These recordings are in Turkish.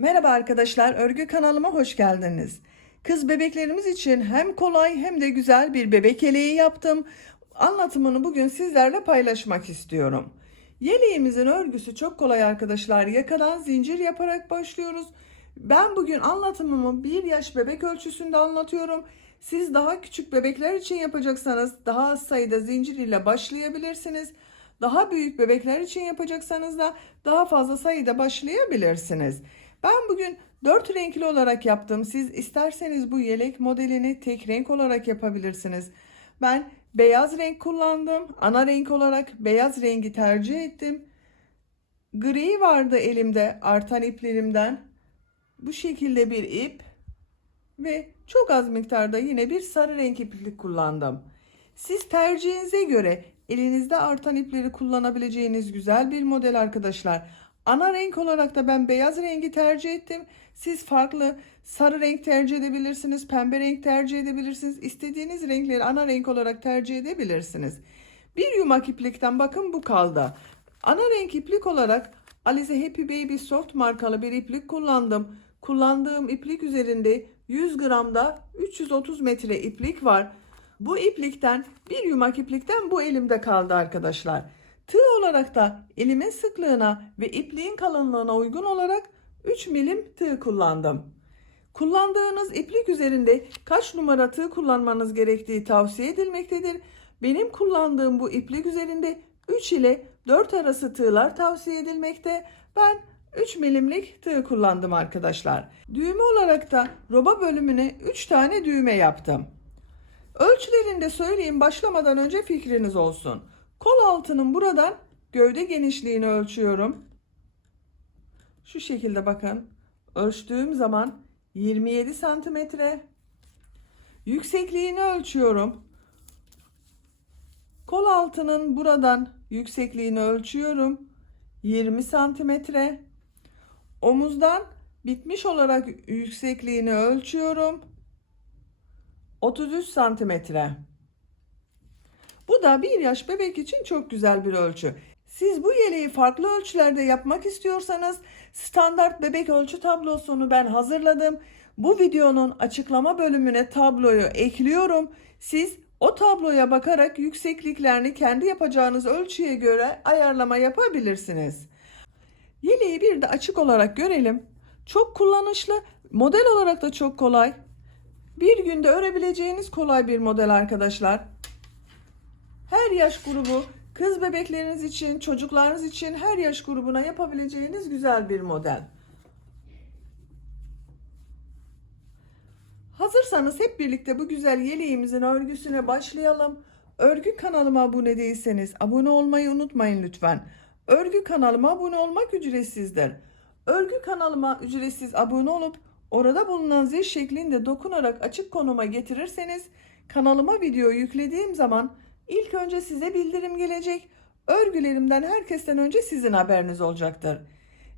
Merhaba arkadaşlar, örgü kanalıma hoş geldiniz. Kız bebeklerimiz için hem kolay hem de güzel bir bebek yeleği yaptım. Anlatımını bugün sizlerle paylaşmak istiyorum. Yeleğimizin örgüsü çok kolay arkadaşlar. Yakadan zincir yaparak başlıyoruz. Ben bugün anlatımımı 1 yaş bebek ölçüsünde anlatıyorum. Siz daha küçük bebekler için yapacaksanız daha az sayıda zincir ile başlayabilirsiniz. Daha büyük bebekler için yapacaksanız da daha fazla sayıda başlayabilirsiniz. Ben bugün 4 renkli olarak yaptım. Siz isterseniz bu yelek modelini tek renk olarak yapabilirsiniz. Ben beyaz renk kullandım. Ana renk olarak beyaz rengi tercih ettim. Gri vardı elimde artan iplerimden. Bu şekilde bir ip ve çok az miktarda yine bir sarı renk iplik kullandım. Siz tercihinize göre elinizde artan ipleri kullanabileceğiniz güzel bir model arkadaşlar. Ana renk olarak da ben beyaz rengi tercih ettim. Siz farklı sarı renk tercih edebilirsiniz, pembe renk tercih edebilirsiniz. İstediğiniz renkleri ana renk olarak tercih edebilirsiniz. Bir yumak iplikten bakın bu kaldı. Ana renk iplik olarak Alize Happy Baby Soft markalı bir iplik kullandım. Kullandığım iplik üzerinde 100 gramda 330 metre iplik var. Bu iplikten bir yumak iplikten bu elimde kaldı arkadaşlar. Tığ olarak da elimin sıklığına ve ipliğin kalınlığına uygun olarak 3 milim tığ kullandım. Kullandığınız iplik üzerinde kaç numara tığ kullanmanız gerektiği tavsiye edilmektedir. Benim kullandığım bu iplik üzerinde 3 ile 4 arası tığlar tavsiye edilmekte. Ben 3 milimlik tığ kullandım arkadaşlar. Düğme olarak da roba bölümüne 3 tane düğme yaptım. Ölçülerini de söyleyeyim başlamadan önce fikriniz olsun. Kol altının buradan gövde genişliğini ölçüyorum. Şu şekilde bakın. Ölçtüğüm zaman 27 santimetre. Yüksekliğini ölçüyorum. Kol altının buradan yüksekliğini ölçüyorum. 20 santimetre. Omuzdan bitmiş olarak yüksekliğini ölçüyorum. 33 santimetre. Bu da 1 yaş bebek için çok güzel bir ölçü. Siz bu yeleği farklı ölçülerde yapmak istiyorsanız standart bebek ölçü tablosunu ben hazırladım. Bu videonun açıklama bölümüne tabloyu ekliyorum. Siz o tabloya bakarak yüksekliklerini kendi yapacağınız ölçüye göre ayarlama yapabilirsiniz. Yeleği bir de açık olarak görelim. Çok kullanışlı, model olarak da çok kolay. Bir günde örebileceğiniz kolay bir model arkadaşlar. Her yaş grubu, kız bebekleriniz için, çocuklarınız için her yaş grubuna yapabileceğiniz güzel bir model. Hazırsanız hep birlikte bu güzel yeleğimizin örgüsüne başlayalım. Örgü kanalıma abone değilseniz abone olmayı unutmayın lütfen. Örgü kanalıma abone olmak ücretsizdir. Örgü kanalıma ücretsiz abone olup orada bulunan zil şeklinde dokunarak açık konuma getirirseniz kanalıma video yüklediğim zaman ilk önce size bildirim gelecek. Örgülerimden herkesten önce sizin haberiniz olacaktır.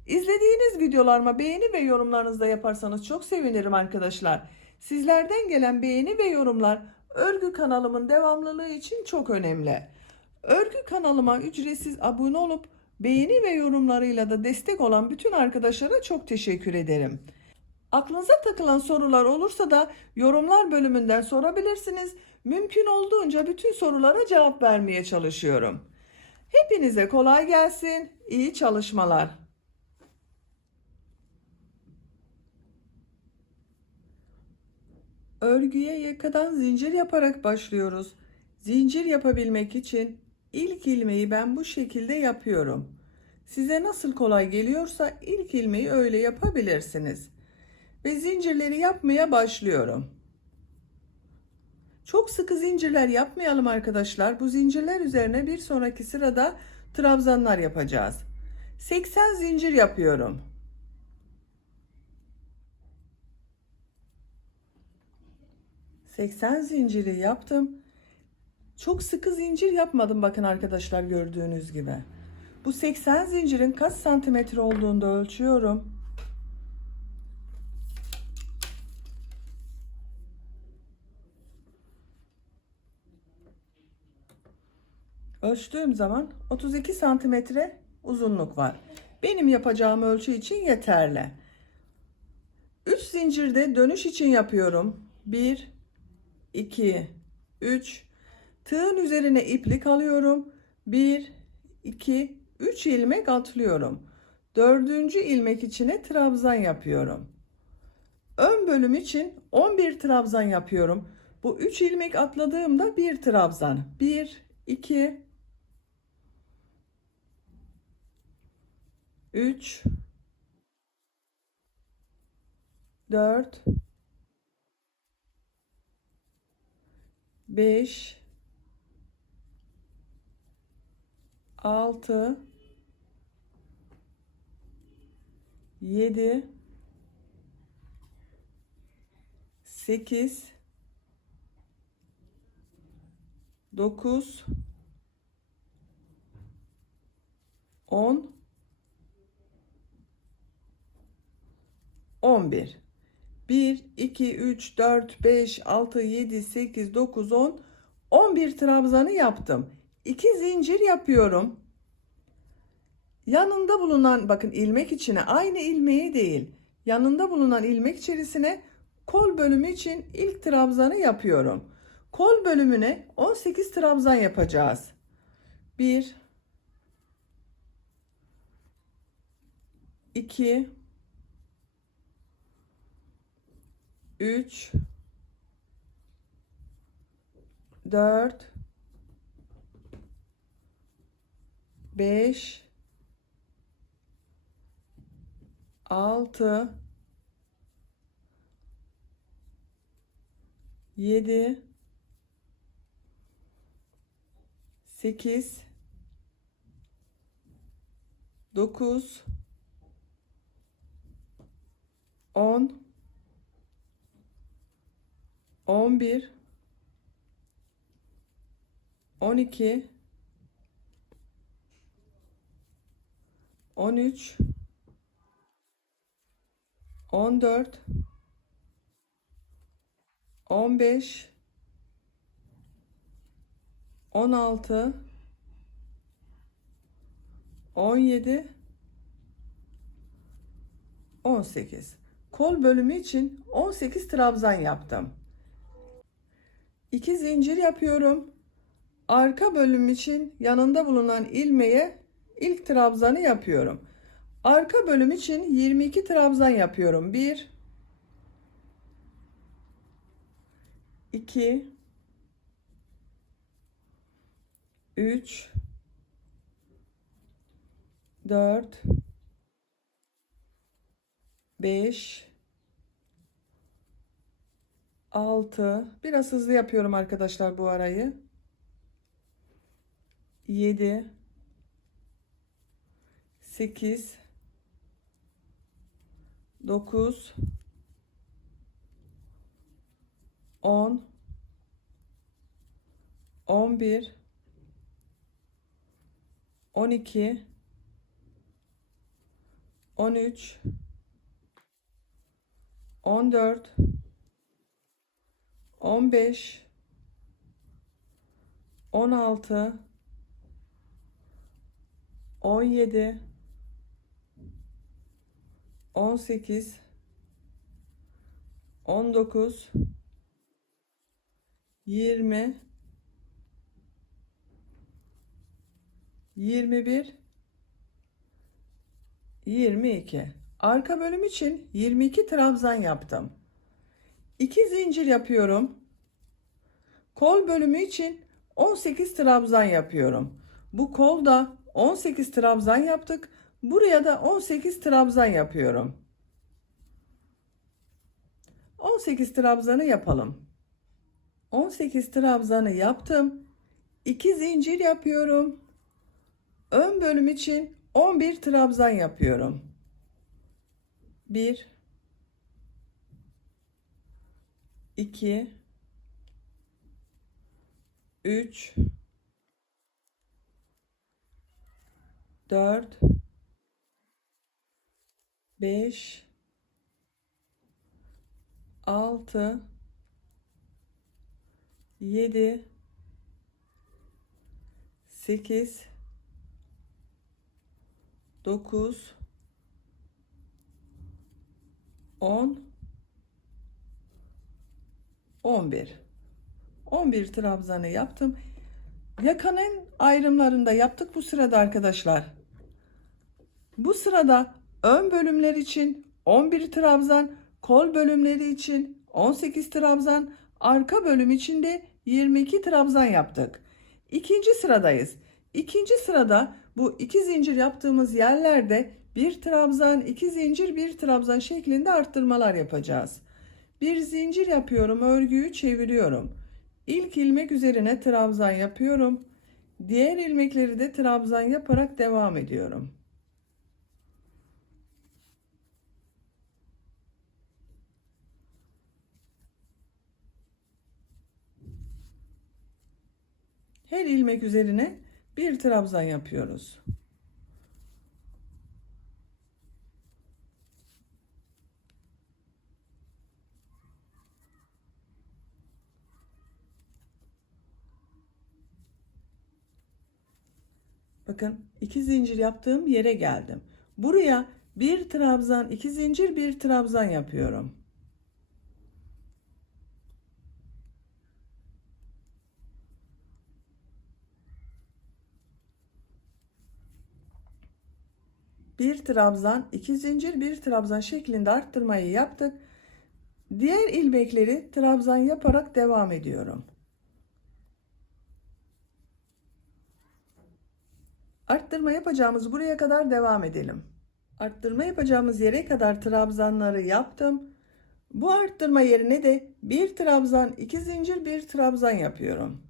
İzlediğiniz videolarıma beğeni ve yorumlarınızı da yaparsanız çok sevinirim arkadaşlar. Sizlerden gelen beğeni ve yorumlar örgü kanalımın devamlılığı için çok önemli. Örgü kanalıma ücretsiz abone olup beğeni ve yorumlarıyla da destek olan bütün arkadaşlara çok teşekkür ederim. Aklınıza takılan sorular olursa da yorumlar bölümünden sorabilirsiniz. Mümkün olduğunca bütün sorulara cevap vermeye çalışıyorum. Hepinize kolay gelsin, iyi çalışmalar. Örgüye yakadan zincir yaparak başlıyoruz. Zincir yapabilmek için ilk ilmeği ben bu şekilde yapıyorum. Size nasıl kolay geliyorsa ilk ilmeği öyle yapabilirsiniz. Ve zincirleri yapmaya başlıyorum. Çok sıkı zincirler yapmayalım arkadaşlar. Bu zincirler üzerine bir sonraki sırada trabzanlar yapacağız. 80 zincir yapıyorum. 80 zinciri yaptım. Çok sıkı zincir yapmadım bakın arkadaşlar gördüğünüz gibi. Bu 80 zincirin kaç santimetre olduğunu da ölçüyorum. Ölçtüğüm zaman 32 santimetre uzunluk var. Benim yapacağım ölçü için yeterli. zincirde dönüş için yapıyorum. 1, 2, 3. Tığın üzerine iplik alıyorum. 1, 2, 3 ilmek atlıyorum. Dördüncü ilmek içine trabzan yapıyorum. Ön bölüm için 11 trabzan yapıyorum. Bu 3 ilmek atladığımda bir trabzan. 1, 2, 3, 4, 5, 6, 7, 8, 9, 10, 11. 1, 2, 3, 4, 5, 6, 7, 8, 9, 10, 11 trabzanı yaptım. 2 zincir yapıyorum. Yanında bulunan, bakın, ilmek içine, aynı ilmeği değil, yanında bulunan ilmek içerisine kol bölümü için ilk trabzanı yapıyorum. Kol bölümüne 18 trabzan yapacağız. 1, 2, 3, 4, 5, 6, 7, 8, 9, 10, 11, 12, 13, 14, 15, 16, 17, 18. Kol bölümü için 18 trabzan yaptım. 2 zincir yapıyorum. Arka bölüm için yanında bulunan ilmeğe ilk trabzanı yapıyorum. Arka bölüm için 22 trabzan yapıyorum. 1, 2, 3, 4, 5, 6. Biraz hızlı yapıyorum arkadaşlar bu arayı. 7, 8, 9, 10, 11, 12, 13, 14, 15, 16, 17, 18, 19, 20, 21, 22. Arka bölüm için 22 trabzan yaptım. 2 zincir yapıyorum. Kol bölümü için 18 trabzan yapıyorum. Bu kolda 18 trabzan yaptık. Buraya da 18 trabzan yapıyorum. 18 trabzanı yapalım. 18 trabzanı yaptım. 2 zincir yapıyorum. Ön bölüm için 11 trabzan yapıyorum. 1, 2, 3, 4, 5, 6, 7, 8, 9, 10, 11. 11 trabzanı yaptım. Yakanın ayrımlarında yaptık bu sırada arkadaşlar. Bu sırada ön bölümler için 11 trabzan, kol bölümleri için 18 trabzan, arka bölüm için de 22 trabzan yaptık. İkinci sıradayız. İkinci sırada bu iki zincir yaptığımız yerlerde bir trabzan, iki zincir, bir trabzan şeklinde arttırmalar yapacağız. Bir zincir yapıyorum, örgüyü çeviriyorum. İlk ilmek üzerine trabzan yapıyorum. Diğer ilmekleri de trabzan yaparak devam ediyorum. Her ilmek üzerine bir trabzan yapıyoruz. Bakın iki zincir yaptığım yere geldim. Buraya bir trabzan, iki zincir, bir trabzan yapıyorum. Bir trabzan, iki zincir, bir trabzan şeklinde arttırmayı yaptık. Diğer ilmekleri trabzan yaparak devam ediyorum. Arttırma yapacağımız buraya kadar devam edelim. Arttırma yapacağımız yere kadar trabzanları yaptım. Bu arttırma yerine de bir trabzan, iki zincir, bir trabzan yapıyorum.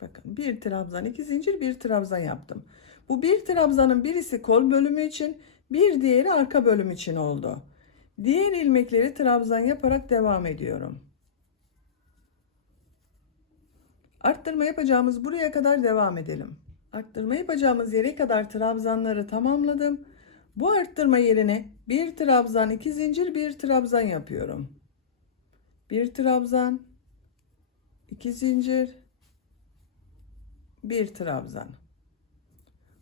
Bakın bir trabzan, iki zincir, bir trabzan yaptım. Bu bir trabzanın birisi kol bölümü için, bir diğeri arka bölüm için oldu. Diğer ilmekleri trabzan yaparak devam ediyorum. Arttırma yapacağımız buraya kadar devam edelim. Arttırma yapacağımız yere kadar trabzanları tamamladım. Bu arttırma yerine bir trabzan, iki zincir, bir trabzan yapıyorum. Bir trabzan, iki zincir, bir trabzan.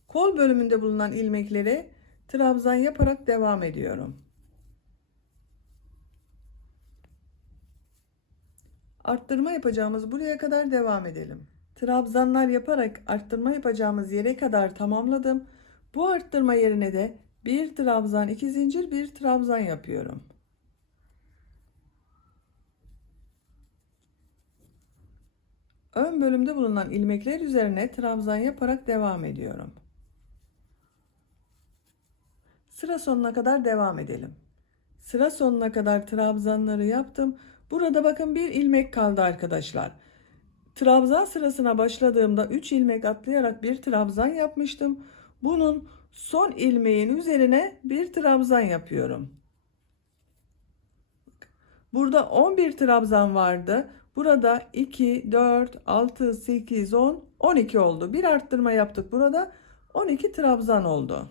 Kol bölümünde bulunan ilmekleri trabzan yaparak devam ediyorum. Arttırma yapacağımız buraya kadar devam edelim. Trabzanlar yaparak arttırma yapacağımız yere kadar tamamladım. Bu arttırma yerine de bir trabzan, iki zincir, bir trabzan yapıyorum. Ön bölümde bulunan ilmekler üzerine trabzan yaparak devam ediyorum. Sıra sonuna kadar devam edelim. Sıra sonuna kadar trabzanları yaptım. Burada bakın bir ilmek kaldı arkadaşlar. Trabzan sırasına başladığımda 3 ilmek atlayarak bir trabzan yapmıştım. Bunun son ilmeğin üzerine bir trabzan yapıyorum. Burada 11 trabzan vardı. Burada 2, 4, 6, 8, 10, 12 oldu. Bir arttırma yaptık burada. 12 trabzan oldu.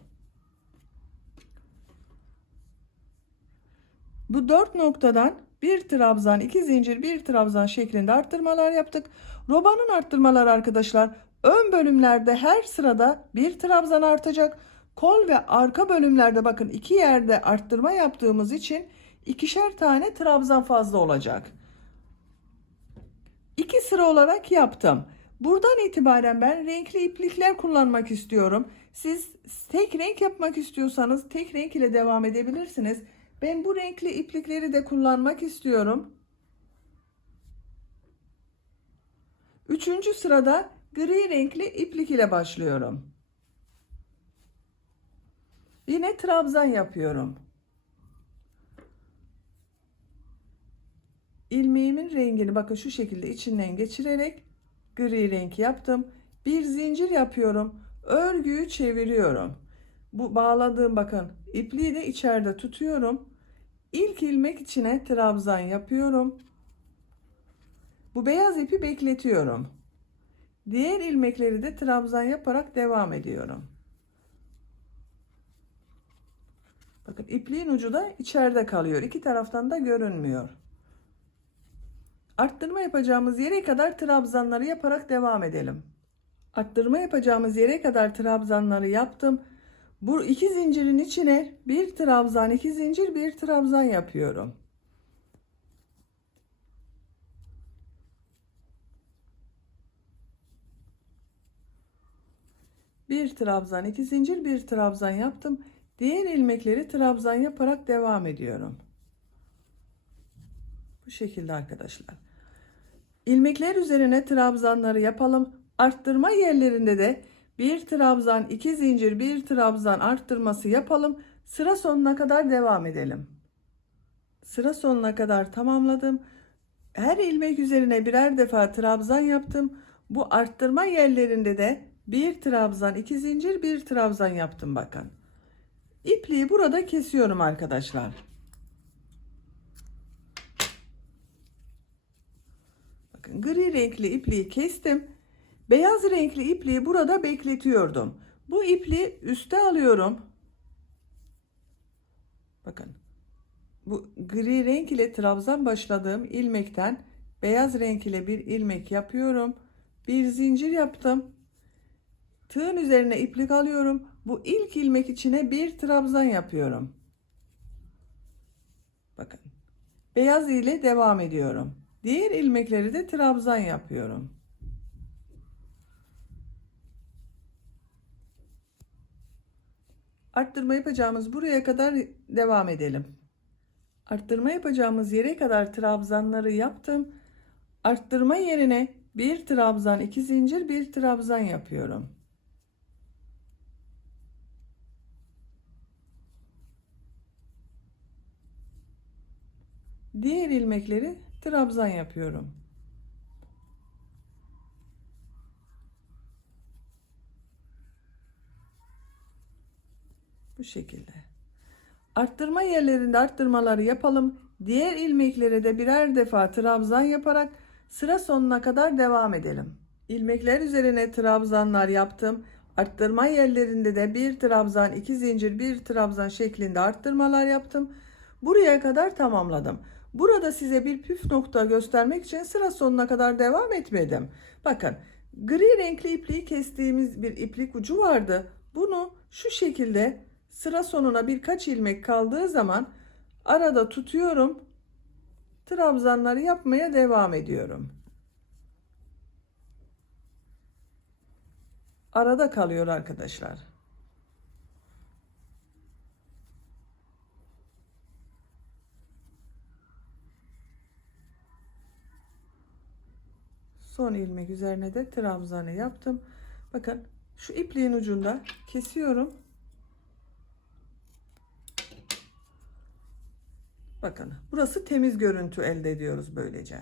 Bu 4 noktadan bir trabzan, iki zincir, bir trabzan şeklinde arttırmalar yaptık. Robanın arttırmaları arkadaşlar ön bölümlerde her sırada bir trabzan artacak. Kol ve arka bölümlerde bakın iki yerde arttırma yaptığımız için ikişer tane trabzan fazla olacak. İki sıra olarak yaptım. Buradan itibaren ben renkli iplikler kullanmak istiyorum. Siz tek renk yapmak istiyorsanız tek renk ile devam edebilirsiniz. Ben bu renkli iplikleri de kullanmak istiyorum. Üçüncü sırada gri renkli iplik ile başlıyorum. Yine trabzan yapıyorum. İlmeğimin rengini bakın şu şekilde içinden geçirerek gri renk yaptım. Bir zincir yapıyorum. Örgüyü çeviriyorum. Bu bağladığım bakın ipliği de içeride tutuyorum. İlk ilmek içine trabzan yapıyorum. Bu beyaz ipi bekletiyorum. Diğer ilmekleri de trabzan yaparak devam ediyorum. Bakın ipliğin ucu da içeride kalıyor. İki taraftan da görünmüyor. Arttırma yapacağımız yere kadar trabzanları yaparak devam edelim. Arttırma yapacağımız yere kadar trabzanları yaptım. Bu iki zincirin içine bir trabzan, iki zincir, bir trabzan yapıyorum. Bir trabzan, iki zincir, bir trabzan yaptım. Diğer ilmekleri trabzan yaparak devam ediyorum. Bu şekilde arkadaşlar. İlmekler üzerine trabzanları yapalım. Arttırma yerlerinde de bir trabzan, iki zincir, bir trabzan arttırması yapalım. Sıra sonuna kadar devam edelim. Sıra sonuna kadar tamamladım. Her ilmek üzerine birer defa trabzan yaptım. Bu arttırma yerlerinde de bir trabzan, iki zincir, bir trabzan yaptım bakın. İpliği burada kesiyorum arkadaşlar. Bakın gri renkli ipliği kestim. Beyaz renkli ipliği burada bekletiyordum. Bu ipliği üste alıyorum. Bakın. Bu gri renk ile trabzan başladığım ilmekten beyaz renk ile bir ilmek yapıyorum. Bir zincir yaptım. Tığın üzerine iplik alıyorum. Bu ilk ilmek içine bir trabzan yapıyorum. Bakın. Beyaz ile devam ediyorum. Diğer ilmekleri de trabzan yapıyorum. Arttırma yapacağımız buraya kadar devam edelim. Arttırma yapacağımız yere kadar trabzanları yaptım. Arttırma yerine bir trabzan, iki zincir, bir trabzan yapıyorum. Diğer ilmekleri trabzan yapıyorum. Bu şekilde. Arttırma yerlerinde arttırmaları yapalım. Diğer ilmeklere de birer defa trabzan yaparak sıra sonuna kadar devam edelim. İlmekler üzerine trabzanlar yaptım. Arttırma yerlerinde de bir trabzan, iki zincir, bir trabzan şeklinde arttırmalar yaptım. Buraya kadar tamamladım. Burada size bir püf nokta göstermek için sıra sonuna kadar devam etmedim. Bakın, gri renkli ipliği kestiğimiz bir iplik ucu vardı. Bunu şu şekilde sıra sonuna birkaç ilmek kaldığı zaman arada tutuyorum. Trabzanları yapmaya devam ediyorum. Arada kalıyor arkadaşlar. Son ilmek üzerine de trabzanı yaptım. Bakın şu ipliğin ucunda kesiyorum. Bakın burası temiz görüntü elde ediyoruz böylece.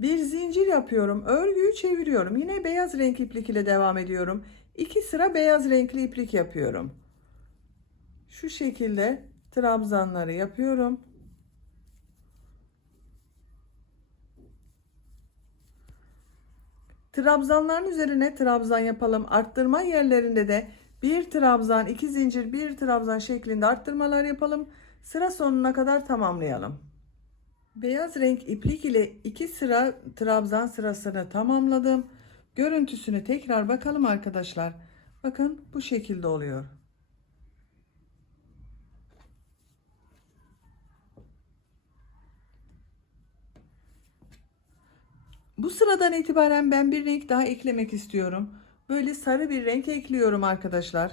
Bir zincir yapıyorum. Örgüyü çeviriyorum. Yine beyaz renk iplik ile devam ediyorum. 2 sıra beyaz renkli iplik yapıyorum. Şu şekilde trabzanları yapıyorum. Trabzanların üzerine trabzan yapalım. Arttırma yerlerinde de bir trabzan, iki zincir, bir trabzan şeklinde arttırmalar yapalım. Sıra sonuna kadar tamamlayalım. Beyaz renk iplik ile 2 sıra trabzan sırasını tamamladım. Görüntüsüne tekrar bakalım arkadaşlar. Bakın bu şekilde oluyor. Bu sıradan itibaren ben bir renk daha eklemek istiyorum. Böyle sarı bir renk ekliyorum arkadaşlar.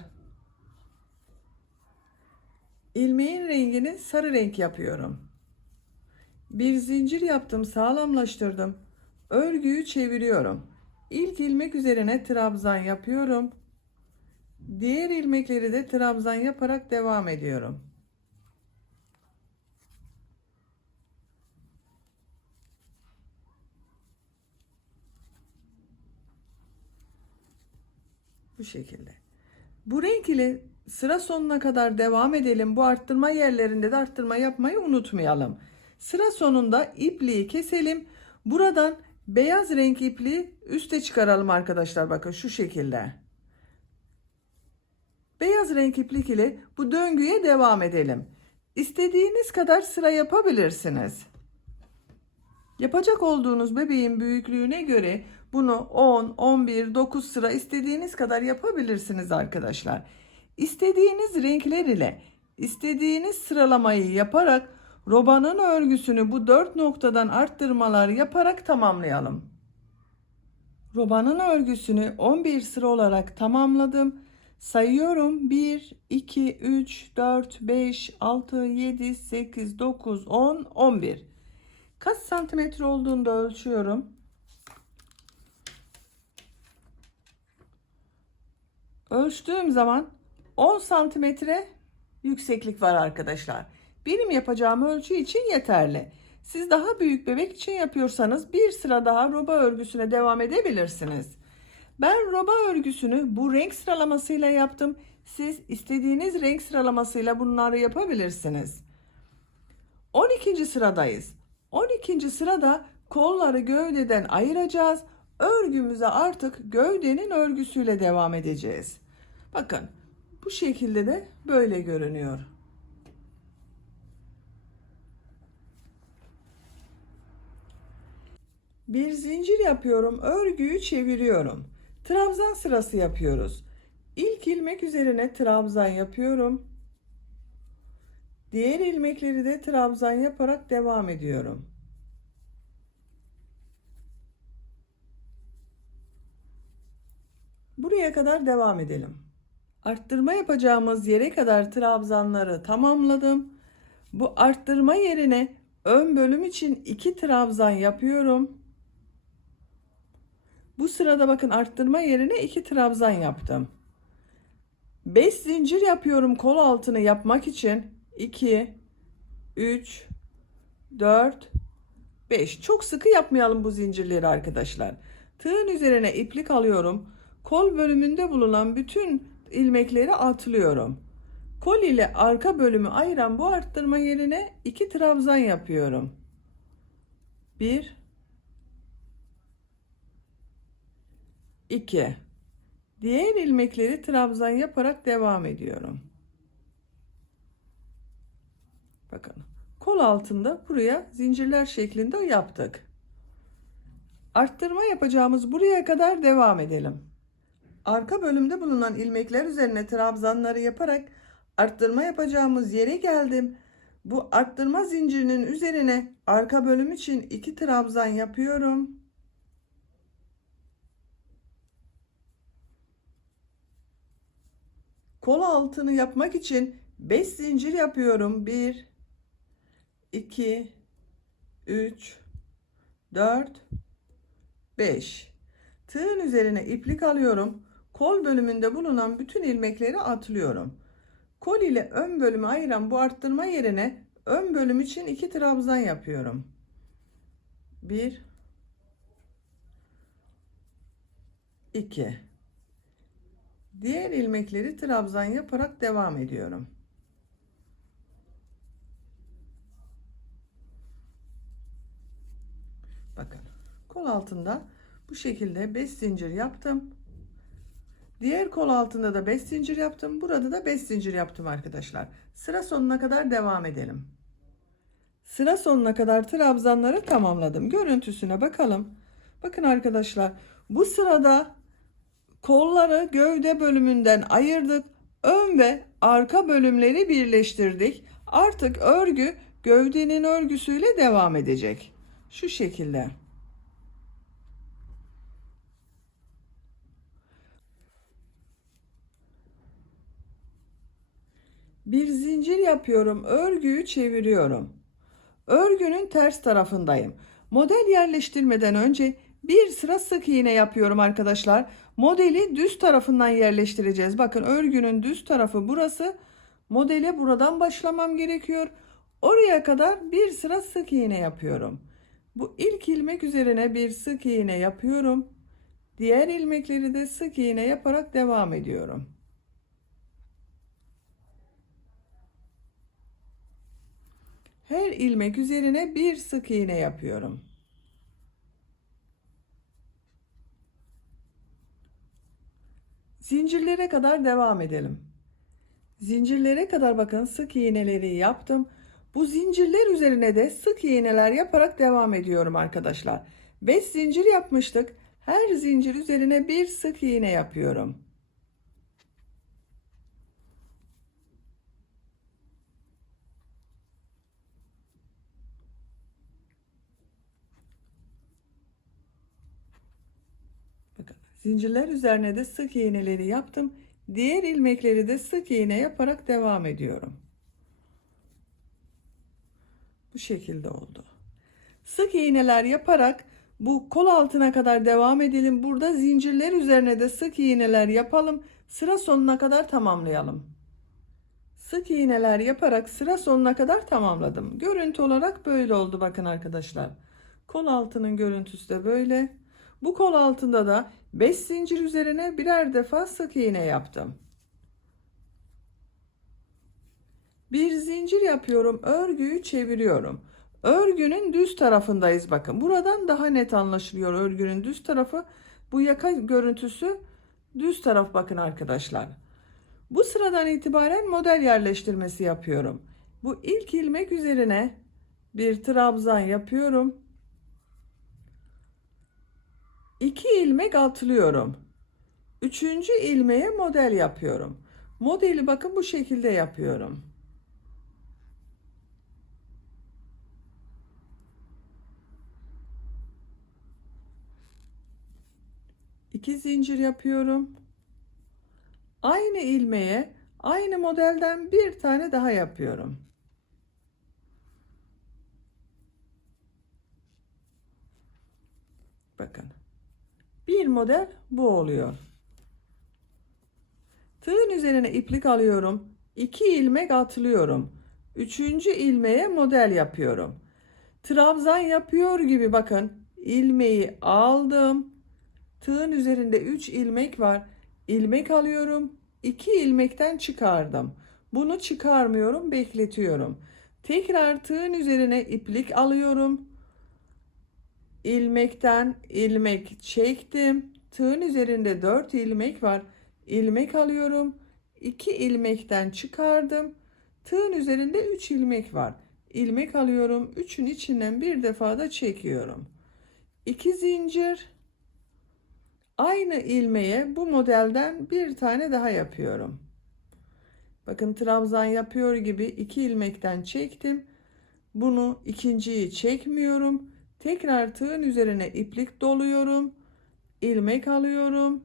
İlmeğin rengini sarı renk yapıyorum. Bir zincir yaptım, sağlamlaştırdım. Örgüyü çeviriyorum. İlk ilmek üzerine trabzan yapıyorum. Diğer ilmekleri de trabzan yaparak devam ediyorum. Bu şekilde. Bu renk ile sıra sonuna kadar devam edelim. Bu arttırma yerlerinde de arttırma yapmayı unutmayalım. Sıra sonunda ipliği keselim. Buradan beyaz renk ipliği üste çıkaralım arkadaşlar. Bakın şu şekilde. Beyaz renk iplik ile bu döngüye devam edelim. İstediğiniz kadar sıra yapabilirsiniz. Yapacak olduğunuz bebeğin büyüklüğüne göre Bunu 10, 11, 9 sıra istediğiniz kadar yapabilirsiniz arkadaşlar. İstediğiniz renkler ile istediğiniz sıralamayı yaparak robanın örgüsünü bu 4 noktadan arttırmalar yaparak tamamlayalım. Robanın örgüsünü 11 sıra olarak tamamladım. Sayıyorum: 1, 2, 3, 4, 5, 6, 7, 8, 9, 10, 11. Kaç santimetre olduğunu da ölçüyorum. Ölçtüğüm zaman 10 santimetre yükseklik var arkadaşlar. Benim yapacağım ölçü için yeterli. Siz daha büyük bebek için yapıyorsanız bir sıra daha roba örgüsüne devam edebilirsiniz. Ben roba örgüsünü bu renk sıralamasıyla yaptım. Siz istediğiniz renk sıralamasıyla bunları yapabilirsiniz. 12. sıradayız. 12. sırada kolları gövdeden ayıracağız. Örgümüze artık gövdenin örgüsüyle devam edeceğiz. Bakın, bu şekilde de böyle görünüyor. Bir zincir yapıyorum, örgüyü çeviriyorum. Trabzan sırası yapıyoruz. İlk ilmek üzerine trabzan yapıyorum. Diğer ilmekleri de trabzan yaparak devam ediyorum. Buraya kadar devam edelim. Arttırma yapacağımız yere kadar trabzanları tamamladım. Bu arttırma yerine ön bölüm için 2 trabzan yapıyorum. Bu sırada bakın, arttırma yerine 2 trabzan yaptım. 5 zincir yapıyorum kol altını yapmak için. 2, 3, 4, 5. Çok sıkı yapmayalım bu zincirleri arkadaşlar. Tığın üzerine iplik alıyorum. Kol bölümünde bulunan bütün ilmekleri atlıyorum. Kol ile arka bölümü ayıran bu arttırma yerine 2 trabzan yapıyorum. 1, 2. Diğer ilmekleri trabzan yaparak devam ediyorum. Bakın, kol altında buraya zincirler şeklinde yaptık. Arttırma yapacağımız buraya kadar devam edelim. Arka bölümde bulunan ilmekler üzerine trabzanları yaparak arttırma yapacağımız yere geldim. Bu arttırma zincirinin üzerine arka bölüm için 2 trabzan yapıyorum. Kol altını yapmak için 5 zincir yapıyorum. 1, 2, 3, 4, 5. Tığın üzerine iplik alıyorum. Kol bölümünde bulunan bütün ilmekleri atlıyorum. Kol ile ön bölümü ayıran bu arttırma yerine ön bölüm için 2 trabzan yapıyorum. 1, 2. Diğer ilmekleri trabzan yaparak devam ediyorum. Bakın, kol altında bu şekilde 5 zincir yaptım. Diğer kol altında da 5 zincir yaptım. Burada da 5 zincir yaptım arkadaşlar. Sıra sonuna kadar devam edelim. Sıra sonuna kadar trabzanları tamamladım. Görüntüsüne bakalım. Bakın arkadaşlar, bu sırada kolları gövde bölümünden ayırdık. Ön ve arka bölümleri birleştirdik. Artık örgü gövdenin örgüsüyle devam edecek. Şu şekilde. Bir zincir yapıyorum, örgüyü çeviriyorum. Örgünün ters tarafındayım. Model yerleştirmeden önce bir sıra sık iğne yapıyorum arkadaşlar. Modeli düz tarafından yerleştireceğiz. Bakın, örgünün düz tarafı burası. Modele buradan başlamam gerekiyor. Oraya kadar bir sıra sık iğne yapıyorum. Bu ilk ilmek üzerine bir sık iğne yapıyorum. Diğer ilmekleri de sık iğne yaparak devam ediyorum. Her ilmek üzerine bir sık iğne yapıyorum. Zincirlere kadar devam edelim. Zincirlere kadar bakın, sık iğneleri yaptım. Bu zincirler üzerine de sık iğneler yaparak devam ediyorum arkadaşlar. 5 zincir yapmıştık. Her zincir üzerine bir sık iğne yapıyorum. Bakın, zincirler üzerine de sık iğneleri yaptım. Diğer ilmekleri de sık iğne yaparak devam ediyorum. Bu şekilde oldu. Sık iğneler yaparak bu kol altına kadar devam edelim. Burada zincirler üzerine de sık iğneler yapalım. Sıra sonuna kadar tamamlayalım. Sık iğneler yaparak sıra sonuna kadar tamamladım. Görüntü olarak böyle oldu bakın arkadaşlar. Kol altının görüntüsü de böyle. Bu kol altında da 5 zincir üzerine birer defa sık iğne yaptım. Bir zincir yapıyorum, örgüyü çeviriyorum. Örgünün düz tarafındayız bakın. Buradan daha net anlaşılıyor örgünün düz tarafı. Bu yaka görüntüsü düz taraf bakın arkadaşlar. Bu sıradan itibaren model yerleştirmesi yapıyorum. Bu ilk ilmek üzerine bir trabzan yapıyorum. 2 ilmek atlıyorum. 3. ilmeğe model yapıyorum. Modeli bakın bu şekilde yapıyorum. İki zincir yapıyorum. Aynı ilmeğe aynı modelden bir tane daha yapıyorum. Bakın. Bir model bu oluyor. Tığın üzerine iplik alıyorum. 2 ilmek atlıyorum. 3. ilmeğe model yapıyorum. Trabzan yapıyor gibi bakın. İlmeği aldım. Tığın üzerinde 3 ilmek var. İlmek alıyorum. 2 ilmekten çıkardım. Bunu çıkarmıyorum, bekletiyorum. Tekrar tığın üzerine iplik alıyorum. İlmekten ilmek çektim. Tığın üzerinde 4 ilmek var. İlmek alıyorum. 2 ilmekten çıkardım. Tığın üzerinde 3 ilmek var. İlmek alıyorum. 3'ün içinden bir defa da çekiyorum. 2 zincir. Aynı ilmeğe bu modelden bir tane daha yapıyorum. Bakın trabzan yapıyor gibi 2 ilmekten çektim. Bunu ikinciyi çekmiyorum. Tekrar tığın üzerine iplik doluyorum. İlmek alıyorum.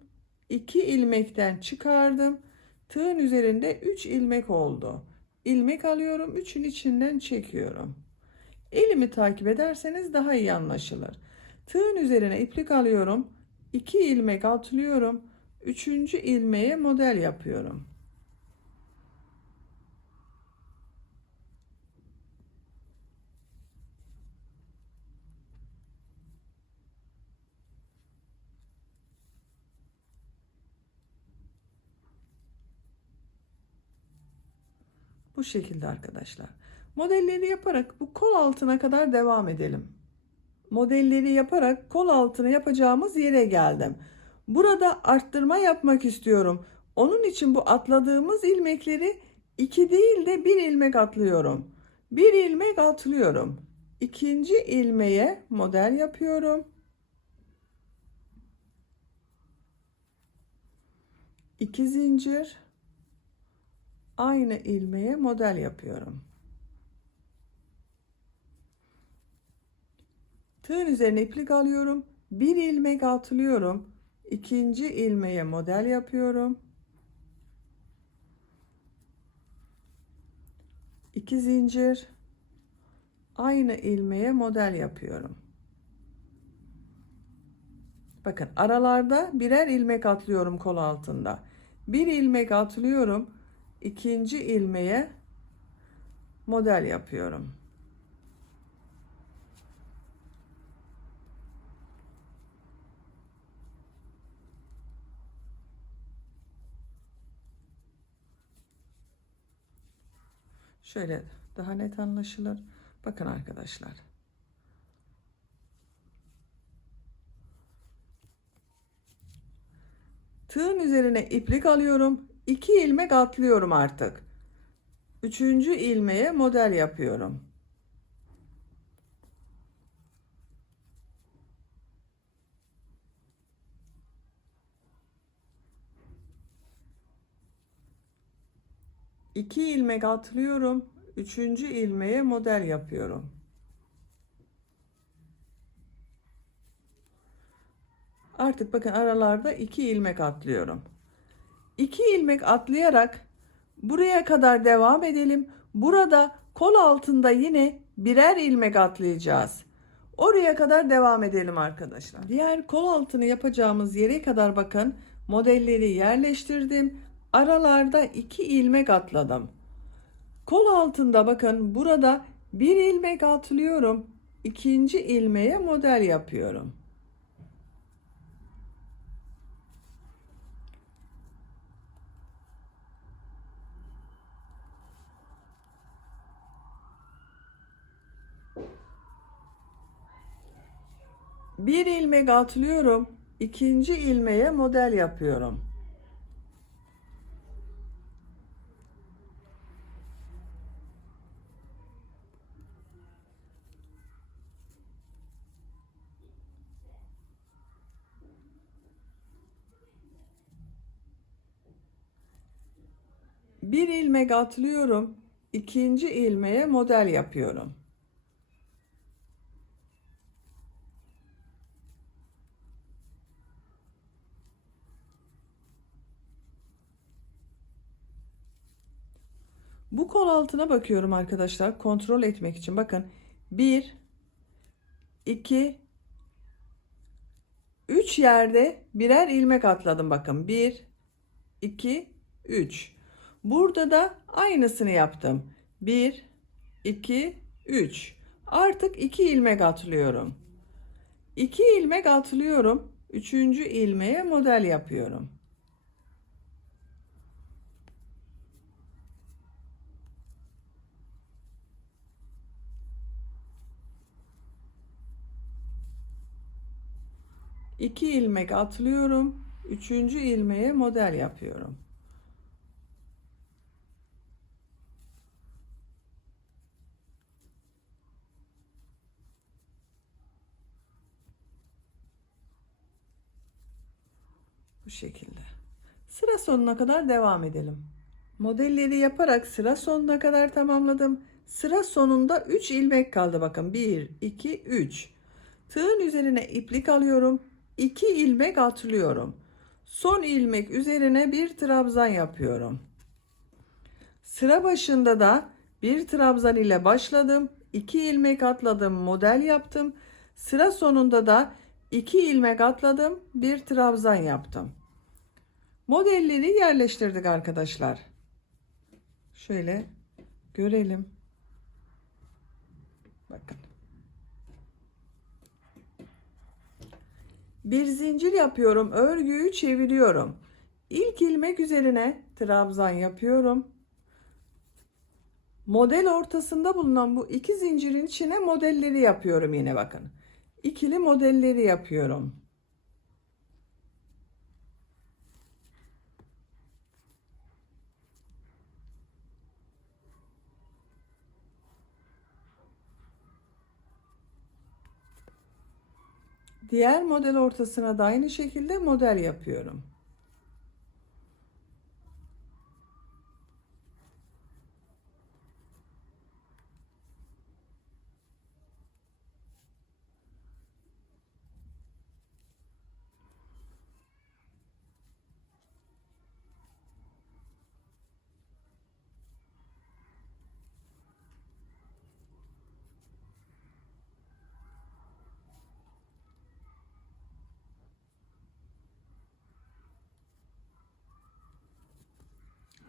2 ilmekten çıkardım. Tığın üzerinde 3 ilmek oldu. İlmek alıyorum. 3'ün içinden çekiyorum. Elimi takip ederseniz daha iyi anlaşılır. Tığın üzerine iplik alıyorum. 2 ilmek atlıyorum. 3. ilmeğe model yapıyorum. Bu şekilde arkadaşlar. Modelleri yaparak bu kol altına kadar devam edelim. Modelleri yaparak kol altına yapacağımız yere geldim. Burada arttırma yapmak istiyorum. Onun için bu atladığımız ilmekleri 2 değil de 1 ilmek atlıyorum. 1 ilmek atlıyorum. İkinci ilmeğe model yapıyorum. 2 zincir. Aynı ilmeğe model yapıyorum. Tığın üzerine iplik alıyorum. 1 ilmek atlıyorum. İkinci ilmeğe model yapıyorum. 2 zincir. Aynı ilmeğe model yapıyorum. Bakın aralarda birer ilmek atlıyorum kol altında. 1 ilmek atlıyorum. İkinci ilmeğe model yapıyorum. Şöyle daha net anlaşılır. Bakın arkadaşlar. Tığın üzerine iplik alıyorum. 2 ilmek atlıyorum artık. 3. ilmeğe model yapıyorum. 2 ilmek atlıyorum. 3. ilmeğe model yapıyorum. Artık bakın aralarda 2 ilmek atlıyorum. 2 ilmek atlayarak buraya kadar devam edelim. Burada kol altında yine birer ilmek atlayacağız. Oraya kadar devam edelim arkadaşlar. Diğer kol altını yapacağımız yere kadar bakın modelleri yerleştirdim. Aralarda 2 ilmek atladım. Kol altında bakın burada bir ilmek atlıyorum. 2. ilmeğe model yapıyorum. Bir ilmek atlıyorum. 2. ilmeğe model yapıyorum. Bir ilmek atlıyorum. 2. ilmeğe model yapıyorum. Bu kol altına bakıyorum arkadaşlar kontrol etmek için. Bakın 1, 2, 3 yerde birer ilmek atladım. Bakın 1, 2, 3. Burada da aynısını yaptım. 1, 2, 3. Artık 2 ilmek atlıyorum. 2 ilmek atlıyorum. 3. ilmeğe model yapıyorum. İki ilmek atlıyorum. 3. ilmeğe model yapıyorum. Bu şekilde. Sıra sonuna kadar devam edelim. Modelleri yaparak sıra sonuna kadar tamamladım. Sıra sonunda 3 ilmek kaldı. Bakın 1, 2, 3. Tığın üzerine iplik alıyorum. 2 ilmek atlıyorum. Son ilmek üzerine bir trabzan yapıyorum. Sıra başında da bir trabzan ile başladım. 2 ilmek atladım, model yaptım. Sıra sonunda da 2 ilmek atladım, bir trabzan yaptım. Modelleri yerleştirdik arkadaşlar. Şöyle görelim. Bakın. Bir zincir yapıyorum, örgüyü çeviriyorum. İlk ilmek üzerine trabzan yapıyorum. Model ortasında bulunan bu 2 zincirin içine modelleri yapıyorum yine bakın. İkili modelleri yapıyorum. Diğer model ortasına da aynı şekilde model yapıyorum.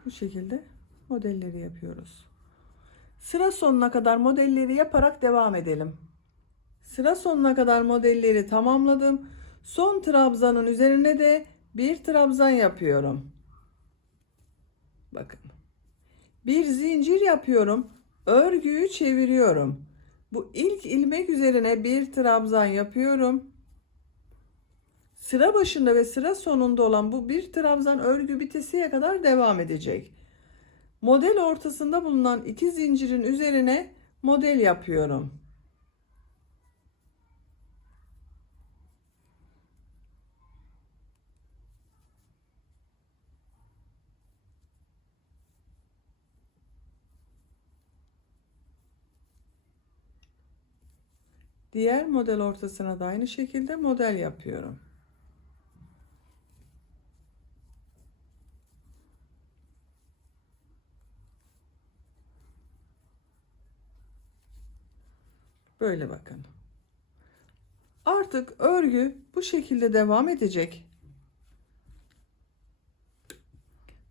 Bu şekilde modelleri yapıyoruz. Sıra sonuna kadar modelleri yaparak devam edelim. Sıra sonuna kadar modelleri tamamladım. Son trabzanın üzerine de bir trabzan yapıyorum. Bakın. Bir zincir yapıyorum. Örgüyü çeviriyorum. Bu ilk ilmek üzerine bir trabzan yapıyorum. Sıra başında ve sıra sonunda olan bu bir trabzan örgü bitesiye kadar devam edecek. Model ortasında bulunan 2 zincirin üzerine model yapıyorum. Diğer model ortasına da aynı şekilde model yapıyorum. Böyle bakın. Artık örgü bu şekilde devam edecek.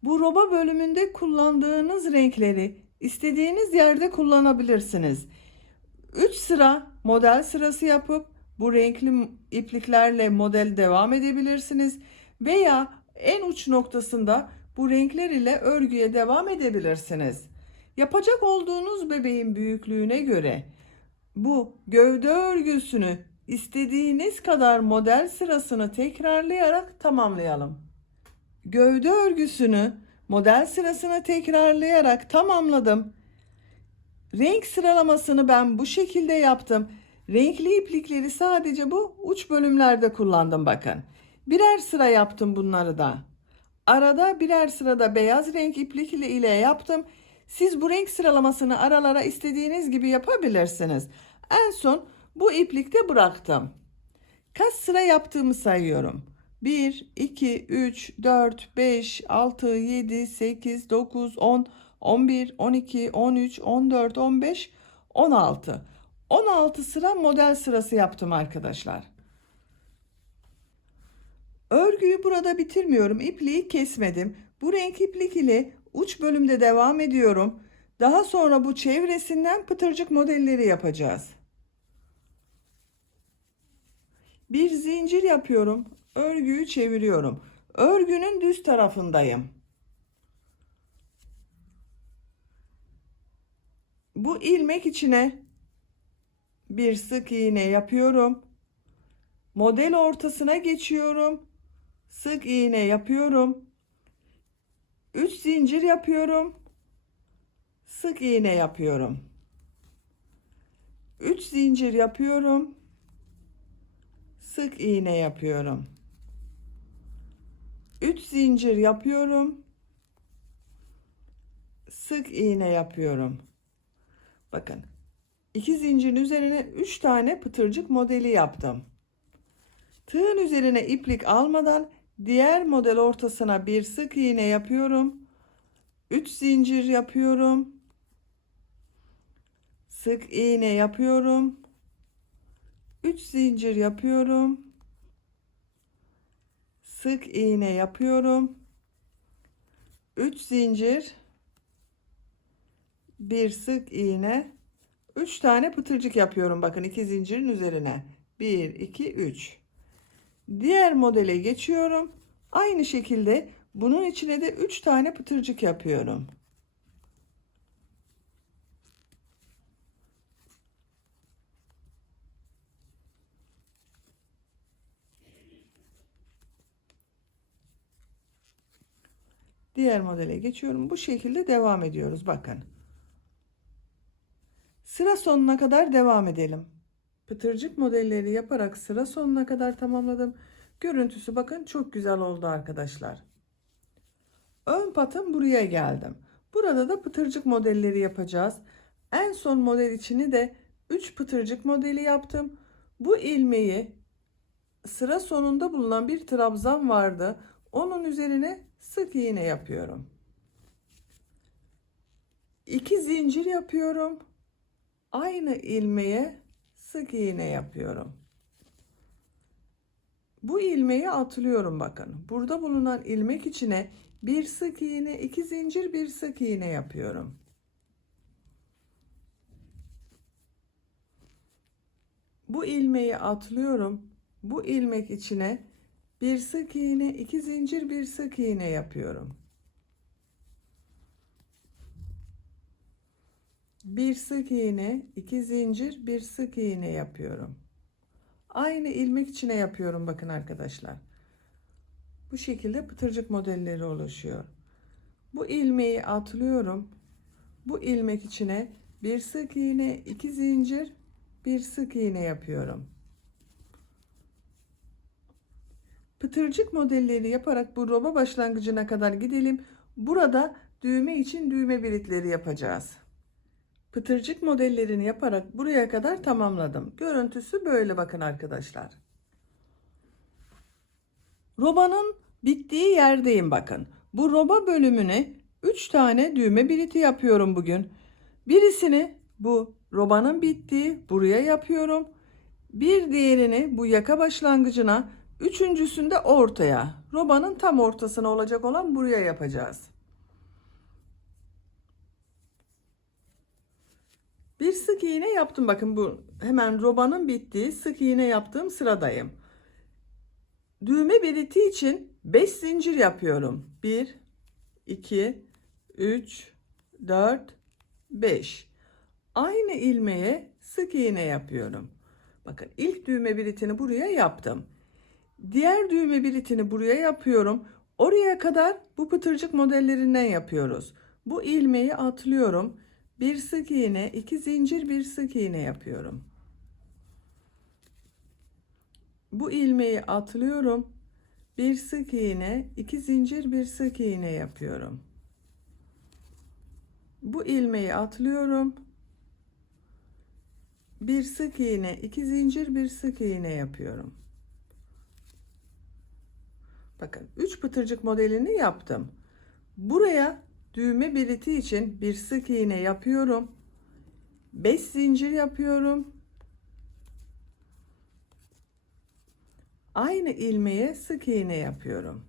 Bu roba bölümünde kullandığınız renkleri istediğiniz yerde kullanabilirsiniz. 3 sıra model sırası yapıp bu renkli ipliklerle model devam edebilirsiniz. Veya en uç noktasında bu renkler ile örgüye devam edebilirsiniz. Yapacak olduğunuz bebeğin büyüklüğüne göre bu gövde örgüsünü istediğiniz kadar model sırasını tekrarlayarak tamamlayalım. Gövde örgüsünü model sırasını tekrarlayarak tamamladım. Renk sıralamasını ben bu şekilde yaptım. Renkli iplikleri sadece bu uç bölümlerde kullandım bakın. Birer sıra yaptım bunları da. Arada birer sırada beyaz renk iplik ile yaptım. Siz bu renk sıralamasını aralara istediğiniz gibi yapabilirsiniz. En son bu iplikte bıraktım. Kaç sıra yaptığımı sayıyorum. 1, 2, 3, 4, 5, 6, 7, 8, 9, 10, 11, 12, 13, 14, 15, 16. 16 sıra model sırası yaptım arkadaşlar. Örgüyü burada bitirmiyorum. İpliği kesmedim. Bu renk iplik ile uç bölümde devam ediyorum. Daha sonra bu çevresinden pıtırcık modelleri yapacağız. Bir zincir yapıyorum. Örgüyü çeviriyorum. Örgünün düz tarafındayım. Bu ilmek içine bir sık iğne yapıyorum. Model ortasına geçiyorum. Sık iğne yapıyorum. 3 zincir yapıyorum. Sık iğne yapıyorum. 3 zincir yapıyorum. Sık iğne yapıyorum. 3 zincir yapıyorum. Sık iğne yapıyorum. Bakın. 2 zincirin üzerine 3 tane pıtırcık modeli yaptım. Tığın üzerine iplik almadan diğer model ortasına bir sık iğne yapıyorum. 3 zincir yapıyorum. Sık iğne yapıyorum. 3 zincir yapıyorum. Sık iğne yapıyorum. 3 zincir, bir sık iğne, 3 tane pıtırcık yapıyorum. Bakın 2 zincirin üzerine. 1, 2, 3. Diğer modele geçiyorum. Aynı şekilde bunun içine de 3 tane pıtırcık yapıyorum. Diğer modele geçiyorum. Bu şekilde devam ediyoruz. Bakın. Sıra sonuna kadar devam edelim. Pıtırcık modelleri yaparak sıra sonuna kadar tamamladım. Görüntüsü bakın çok güzel oldu arkadaşlar. Ön patım buraya geldim. Burada da pıtırcık modelleri yapacağız. En son model içini de 3 pıtırcık modeli yaptım. Bu ilmeği sıra sonunda bulunan bir trabzan vardı. Onun üzerine sık iğne yapıyorum. 2 zincir yapıyorum. Aynı ilmeğe sık iğne yapıyorum. Bu ilmeği atlıyorum bakın. Burada bulunan ilmek içine bir sık iğne, 2 zincir, bir sık iğne yapıyorum. Bu ilmeği atlıyorum. Bu ilmek içine bir sık iğne, 2 zincir, bir sık iğne yapıyorum. Bir sık iğne, 2 zincir, bir sık iğne yapıyorum. Aynı ilmek içine yapıyorum bakın arkadaşlar. Bu şekilde pıtırcık modelleri oluşuyor. Bu ilmeği atlıyorum. Bu ilmek içine bir sık iğne, 2 zincir, bir sık iğne yapıyorum. Pıtırcık modelleri yaparak bu roba başlangıcına kadar gidelim. Burada düğme için düğme birikleri yapacağız. pıtırcık modellerini yaparak buraya kadar tamamladım. Görüntüsü böyle bakın arkadaşlar. Robanın bittiği yerdeyim bakın. Bu roba bölümüne 3 tane düğme biriti yapıyorum bugün. Birisini bu robanın bittiği buraya yapıyorum. Bir diğerini bu yaka başlangıcına, üçüncüsünde ortaya, robanın tam ortasına olacak olan buraya yapacağız. Bir sık iğne yaptım. Bakın bu hemen robanın bittiği sık iğne yaptığım sıradayım. Düğme biriti için 5 zincir yapıyorum. 1, 2, 3, 4, 5. Aynı ilmeğe sık iğne yapıyorum. Bakın ilk düğme biritini buraya yaptım. Diğer düğme biritini buraya yapıyorum. Oraya kadar bu pıtırcık modellerinden yapıyoruz. Bu ilmeği atlıyorum. Bir sık iğne, 2 zincir, bir sık iğne yapıyorum. Bu ilmeği atlıyorum. Bir sık iğne, 2 zincir, bir sık iğne yapıyorum. Bu ilmeği atlıyorum. Bir sık iğne, 2 zincir, bir sık iğne yapıyorum. Bakın 3 pıtırcık modelini yaptım. Buraya düğme biriti için bir sık iğne yapıyorum. 5 zincir yapıyorum. Aynı ilmeğe sık iğne yapıyorum.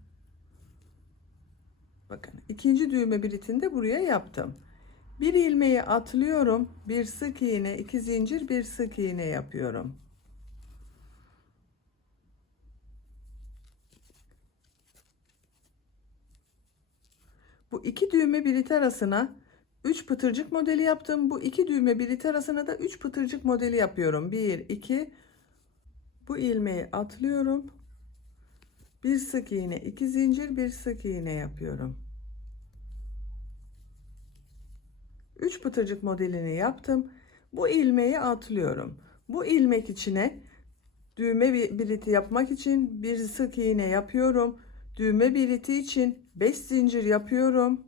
Bakın ikinci düğme biritini de buraya yaptım. Bir ilmeği atlıyorum. Bir sık iğne, 2 zincir, bir sık iğne yapıyorum. Bu iki düğme birit arasına 3 pıtırcık modeli yaptım. Bu iki düğme birit arasına da 3 pıtırcık modeli yapıyorum. 1, 2. Bu ilmeği atlıyorum. Bir sık iğne, 2 zincir, bir sık iğne yapıyorum. 3 pıtırcık modelini yaptım. Bu ilmeği atlıyorum. Bu ilmek içine düğme biriti yapmak için bir sık iğne yapıyorum. Düğme biriti için 5 zincir yapıyorum.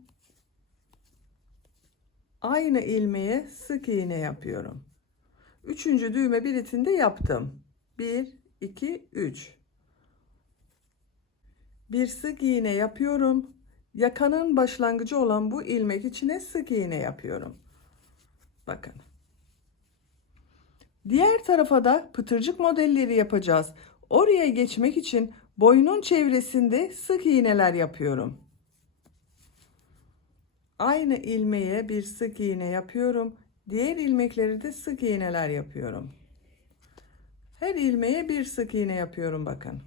Aynı ilmeğe sık iğne yapıyorum. Üçüncü düğme biritini de yaptım. 1, 2, 3. Bir sık iğne yapıyorum. Yakanın başlangıcı olan bu ilmek içine sık iğne yapıyorum. Bakın. Diğer tarafa da pıtırcık modelleri yapacağız. Oraya geçmek için boynun çevresinde sık iğneler yapıyorum. Aynı ilmeğe bir sık iğne yapıyorum. Diğer ilmekleri de sık iğneler yapıyorum. Her ilmeğe bir sık iğne yapıyorum bakın.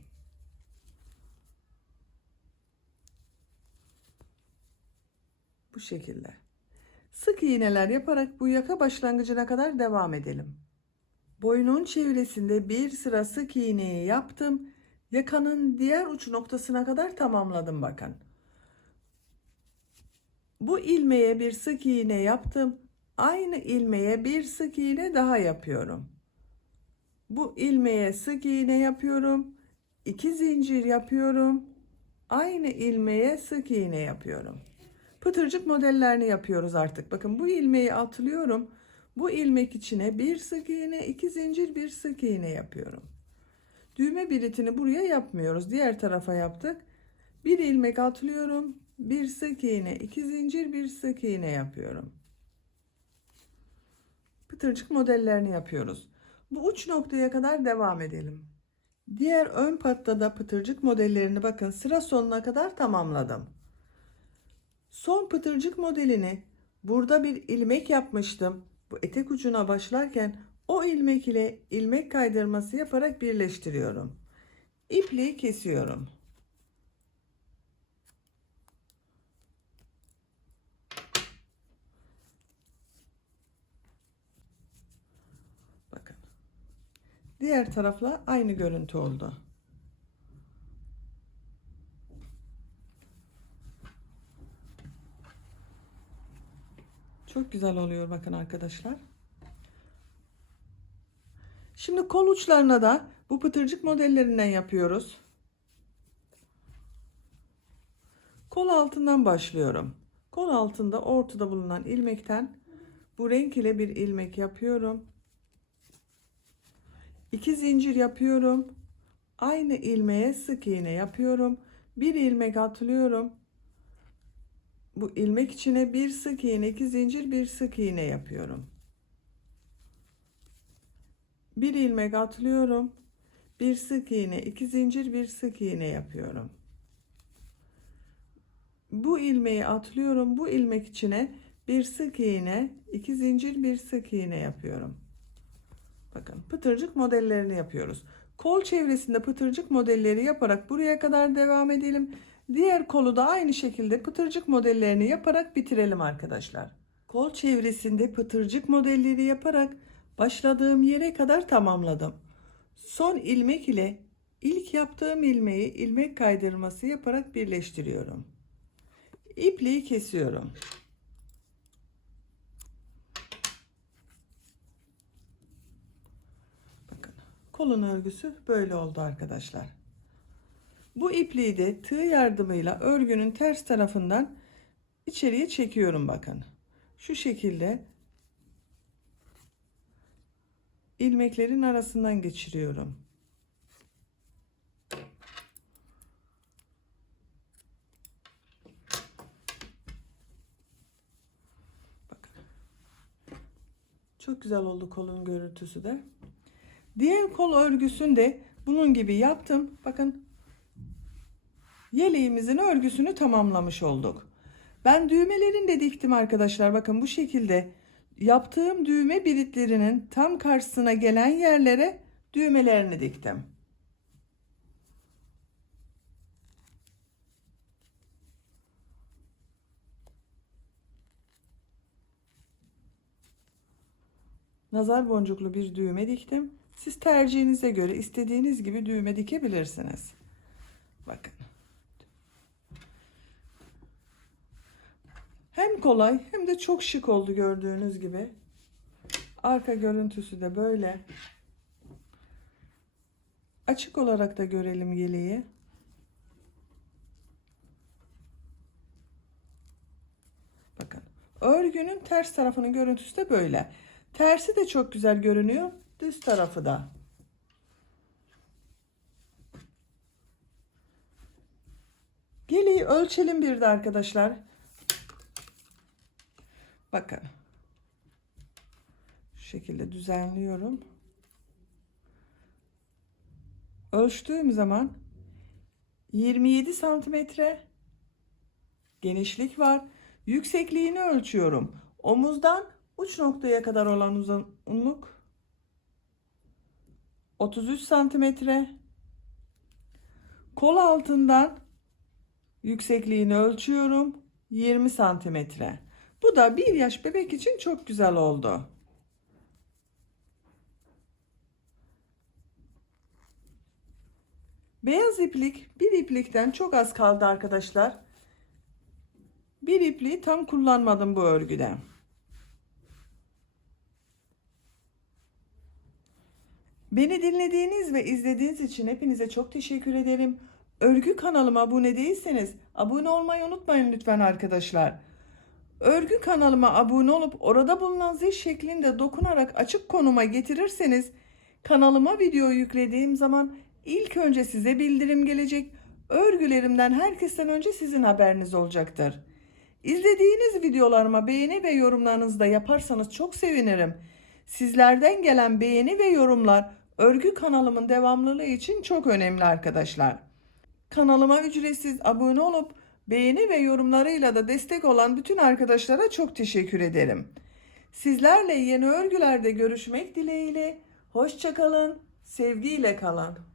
Bu şekilde. Sık iğneler yaparak bu yaka başlangıcına kadar devam edelim. Boynun çevresinde bir sıra sık iğneyi yaptım. Yakanın diğer uç noktasına kadar tamamladım bakın. Bu ilmeğe bir sık iğne yaptım. Aynı ilmeğe bir sık iğne daha yapıyorum. Bu ilmeğe sık iğne yapıyorum. 2 zincir yapıyorum. Aynı ilmeğe sık iğne yapıyorum. Pıtırcık modellerini yapıyoruz artık. Bakın bu ilmeği atlıyorum. Bu ilmek içine bir sık iğne, 2 zincir, bir sık iğne yapıyorum. Düğme biritini buraya yapmıyoruz. Diğer tarafa yaptık. Bir ilmek atlıyorum. Bir sık iğne, 2 zincir, bir sık iğne yapıyorum. Pıtırcık modellerini yapıyoruz. Bu uç noktaya kadar devam edelim. Diğer ön patta da pıtırcık modellerini bakın sıra sonuna kadar tamamladım. Son pıtırcık modelini burada bir ilmek yapmıştım. Bu etek ucuna başlarken o ilmek ile ilmek kaydırması yaparak birleştiriyorum. İpliği kesiyorum. Bakın. Diğer tarafla aynı görüntü oldu. Çok güzel oluyor bakın arkadaşlar. Şimdi kol uçlarına da bu pıtırcık modellerinden yapıyoruz. Kol altından başlıyorum. Kol altında ortada bulunan ilmekten Bu renk ile bir ilmek yapıyorum. 2 zincir yapıyorum. Aynı ilmeğe sık iğne yapıyorum. Bir ilmek atlıyorum. Bu ilmek içine bir sık iğne, 2 zincir, bir sık iğne yapıyorum. Bir ilmek atlıyorum. Bir sık iğne, 2 zincir, bir sık iğne yapıyorum. Bu ilmeği atlıyorum. Bu ilmek içine bir sık iğne, 2 zincir, bir sık iğne yapıyorum. Bakın, pıtırcık modellerini yapıyoruz. Kol çevresinde pıtırcık modelleri yaparak buraya kadar devam edelim. Diğer kolu da aynı şekilde pıtırcık modellerini yaparak bitirelim arkadaşlar. Kol çevresinde pıtırcık modelleri yaparak başladığım yere kadar tamamladım. Son ilmek ile ilk yaptığım ilmeği ilmek kaydırması yaparak birleştiriyorum. İpliği kesiyorum. Bakın, kolun örgüsü böyle oldu arkadaşlar. Bu ipliği de tığ yardımıyla örgünün ters tarafından içeriye çekiyorum bakın. Şu şekilde ilmeklerin arasından geçiriyorum. Bakın. Çok güzel oldu kolun görüntüsü de. Diğer kol örgüsünü de bunun gibi yaptım. Bakın, yeleğimizin örgüsünü tamamlamış olduk. Ben düğmelerini de diktim arkadaşlar. Bakın, bu şekilde yaptığım düğme biritlerinin tam karşısına gelen yerlere düğmelerini diktim. Nazar boncuklu bir düğme diktim. Siz tercihinize göre istediğiniz gibi düğme dikebilirsiniz. Bakın. Hem kolay hem de çok şık oldu gördüğünüz gibi. Arka görüntüsü de böyle. Açık olarak da görelim yeleği. Bakın. Örgünün ters tarafının görüntüsü de böyle. Tersi de çok güzel görünüyor. Düz tarafı da. Yeleği ölçelim bir de arkadaşlar. Bakın. Şu şekilde düzenliyorum. Ölçtüğüm zaman 27 santimetre genişlik var. Yüksekliğini ölçüyorum. Omuzdan uç noktaya kadar olan uzunluk 33 santimetre. Kol altından yüksekliğini ölçüyorum. 20 santimetre. Bu da 1 yaş bebek için çok güzel oldu. Beyaz iplik, bir iplikten çok az kaldı arkadaşlar. Bir ipliği tam kullanmadım bu örgüde. Beni dinlediğiniz ve izlediğiniz için hepinize çok teşekkür ederim. Örgü kanalıma abone değilseniz abone olmayı unutmayın lütfen arkadaşlar. Örgü kanalıma abone olup orada bulunan zil şeklinde dokunarak açık konuma getirirseniz kanalıma video yüklediğim zaman ilk önce size bildirim gelecek. Örgülerimden herkesten önce sizin haberiniz olacaktır. İzlediğiniz videolarıma beğeni ve yorumlarınızı da yaparsanız çok sevinirim. Sizlerden gelen beğeni ve yorumlar örgü kanalımın devamlılığı için çok önemli arkadaşlar. Kanalıma ücretsiz abone olup beğeni ve yorumlarıyla da destek olan bütün arkadaşlara çok teşekkür ederim. Sizlerle yeni örgülerde görüşmek dileğiyle. Hoşça kalın, sevgiyle kalın.